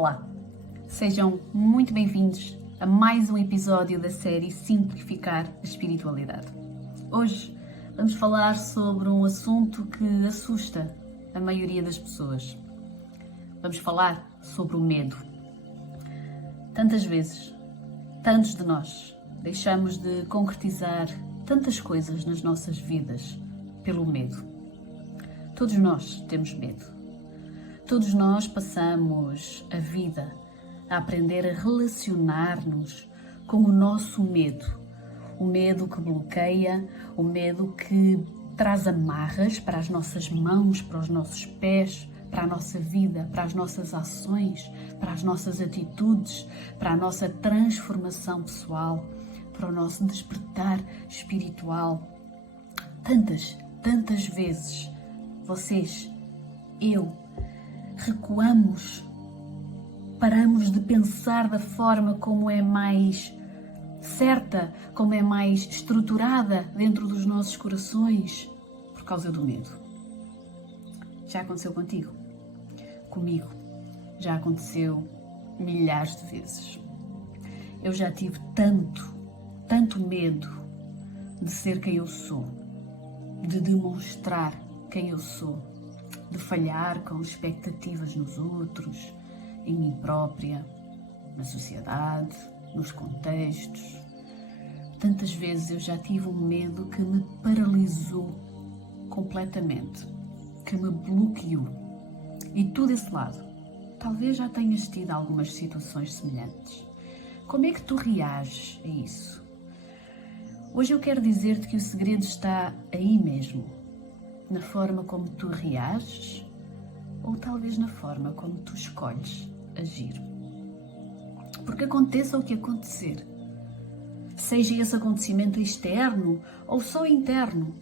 Olá, sejam muito bem-vindos a mais um episódio da série Simplificar a Espiritualidade. Hoje vamos falar sobre um assunto que assusta a maioria das pessoas. Vamos falar sobre o medo. Tantas vezes, tantos de nós deixamos de concretizar tantas coisas nas nossas vidas pelo medo. Todos nós temos medo. Todos nós passamos a vida a aprender a relacionar-nos com o nosso medo. O medo que bloqueia, o medo que traz amarras para as nossas mãos, para os nossos pés, para a nossa vida, para as nossas ações, para as nossas atitudes, para a nossa transformação pessoal, para o nosso despertar espiritual. Tantas vezes, vocês, eu, recuamos, paramos de pensar da forma como é mais certa, como é mais estruturada dentro dos nossos corações, por causa do medo. Já aconteceu contigo? Comigo já aconteceu milhares de vezes. Eu já tive tanto medo de ser quem eu sou, de demonstrar quem eu sou, de falhar com expectativas nos outros, em mim própria, na sociedade, nos contextos. Tantas vezes eu já tive um medo que me paralisou completamente, que me bloqueou. E tu desse lado, talvez já tenhas tido algumas situações semelhantes. Como é que tu reages a isso? Hoje eu quero dizer-te que o segredo está aí mesmo, na forma como tu reages ou talvez na forma como tu escolhes agir. Porque aconteça o que acontecer, seja esse acontecimento externo ou só interno,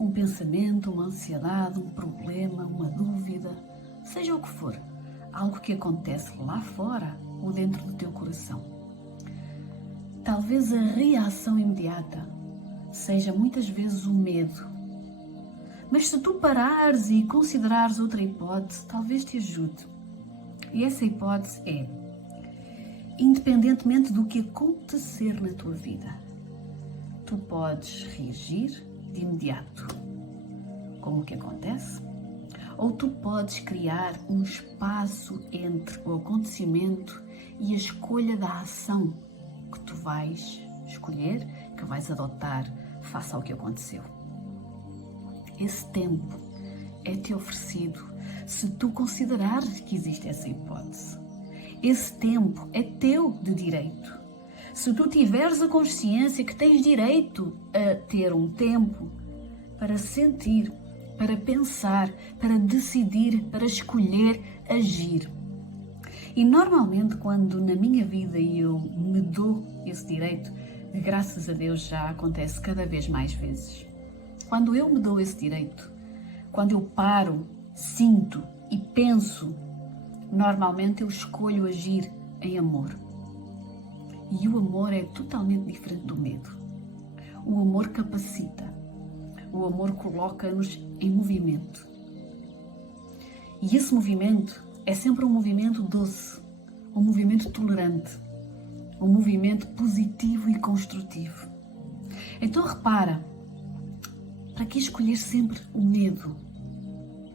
um pensamento, uma ansiedade, um problema, uma dúvida, seja o que for, algo que acontece lá fora ou dentro do teu coração. Talvez a reação imediata seja muitas vezes o medo. Mas se tu parares e considerares outra hipótese, talvez te ajude. E essa hipótese é, independentemente do que acontecer na tua vida, tu podes reagir de imediato com o que acontece, ou tu podes criar um espaço entre o acontecimento e a escolha da ação que tu vais escolher, que vais adotar face ao que aconteceu. Esse tempo é-te oferecido se tu considerares que existe essa hipótese. Esse tempo é teu de direito. Se tu tiveres a consciência que tens direito a ter um tempo para sentir, para pensar, para decidir, para escolher agir. E normalmente quando na minha vida eu me dou esse direito, graças a Deus já acontece cada vez mais vezes. Quando eu me dou esse direito, quando eu paro, sinto e penso, normalmente eu escolho agir em amor. E o amor é totalmente diferente do medo. O amor capacita. O amor coloca-nos em movimento. E esse movimento é sempre um movimento doce, um movimento tolerante, um movimento positivo e construtivo. Então repara, para que escolher sempre o medo?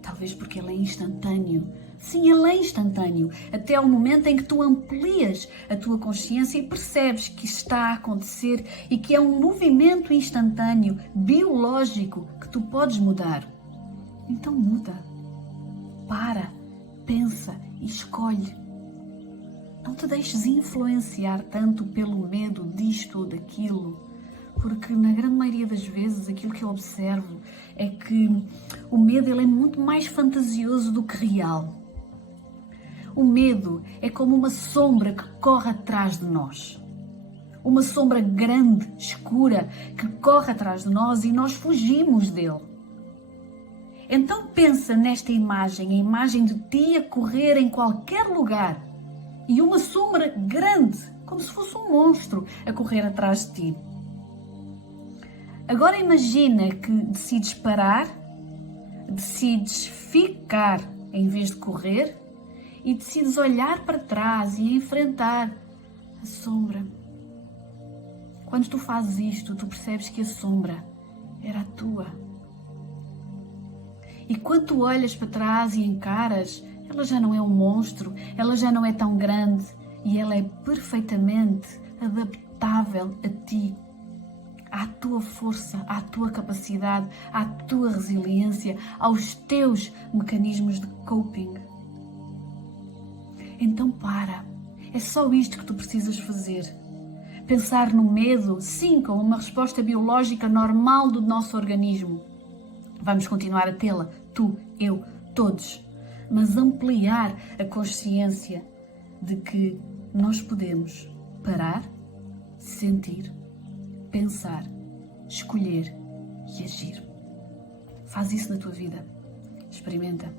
Talvez porque ele é instantâneo. Sim, ele é instantâneo, até ao momento em que tu amplias a tua consciência e percebes que está a acontecer e que é um movimento instantâneo, biológico, que tu podes mudar. Então muda, para, pensa e escolhe. Não te deixes influenciar tanto pelo medo disto ou daquilo, porque na grande maioria das vezes aquilo que eu observo é que o medo ele é muito mais fantasioso do que real. O medo é como uma sombra que corre atrás de nós. Uma sombra grande, escura, que corre atrás de nós e nós fugimos dele. Então pensa nesta imagem, a imagem de ti a correr em qualquer lugar e uma sombra grande, como se fosse um monstro, a correr atrás de ti. Agora imagina que decides parar, decides ficar em vez de correr e decides olhar para trás e enfrentar a sombra. Quando tu fazes isto, tu percebes que a sombra era a tua. E quando tu olhas para trás e encaras, ela já não é um monstro, ela já não é tão grande e ela é perfeitamente adaptável a ti, à tua força, à tua capacidade, à tua resiliência, aos teus mecanismos de coping. Então para, é só isto que tu precisas fazer. Pensar no medo, sim, como uma resposta biológica normal do nosso organismo. Vamos continuar a tê-la, tu, eu, todos, mas ampliar a consciência de que nós podemos parar, sentir, pensar, escolher e agir. Faz isso na tua vida. Experimenta.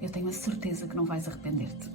Eu tenho a certeza que não vais arrepender-te.